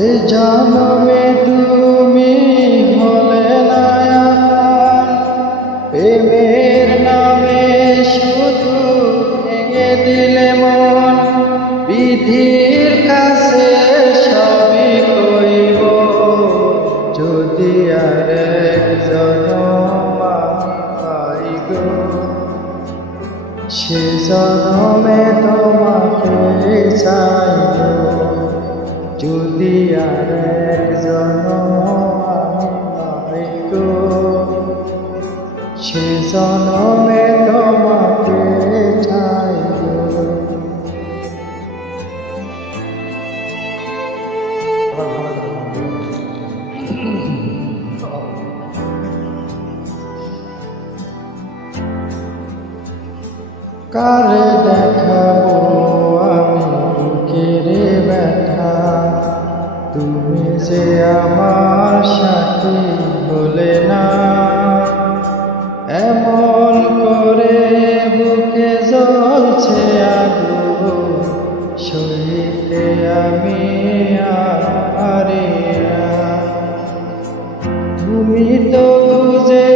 এ জন্মে তুমি হলে না আপন, প্রেমের নামে শুধু ভেঙে দিলে মন। বিধির কাছে সবই কইব, যদি আর এক জনম আমি পাই গো, সে জনমে তোমাকে চাইব। যদি আর এক জনম আমি পাই গো, সে জনমে তোমাকে চাইব। কারে দেখাবো আমি বুকের ব্যথা, তুমি যে আমার সাথী হলে না। এমন করে বুকে জ্বলছে আগুন, সইতে আমি আরে না। তুমি তো বুঝে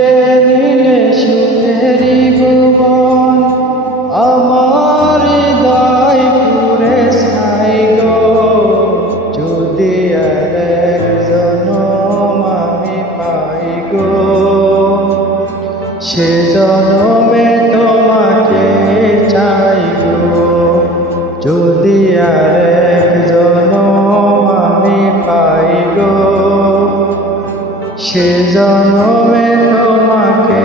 নিলে সুখেরই ভুবন, আমার হৃদয় পুরে ছাই গো। যদি আর এক জনম আমি পাই গো, সে জনমে তোমাকে চাইব। যদি আর এক জনম আমি পাই গো, সে জনমে তোমাকে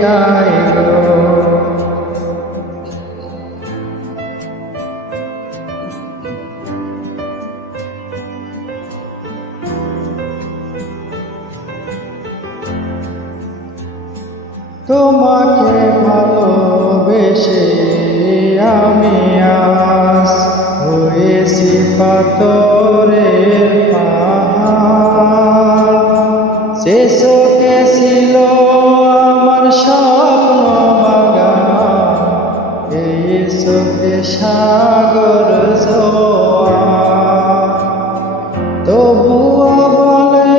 চাইব। তোমাকে ভালোবেসে আমি আজ হয়েছি পাথরের পাহাড়। সে চোখে ছিল আমার স্বপ্ন বাগান, এই চোখে সাগর জোয়ার। তবুও বলে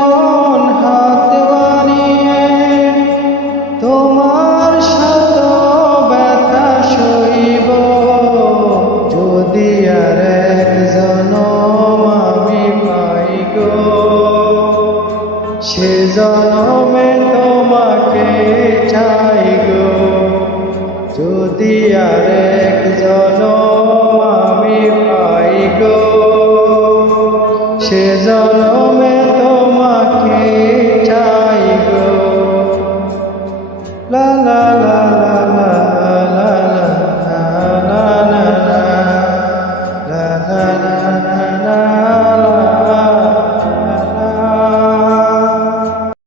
মন হাত বাড়িয়ে, তোমার শত ব্যথা সইব। যদি আর এক জনম আমি পাই গো, সে জনমে তোমাকে চাই গো। যদি আর এক জনম আমি পাই গো, সে জনমে তোমাকে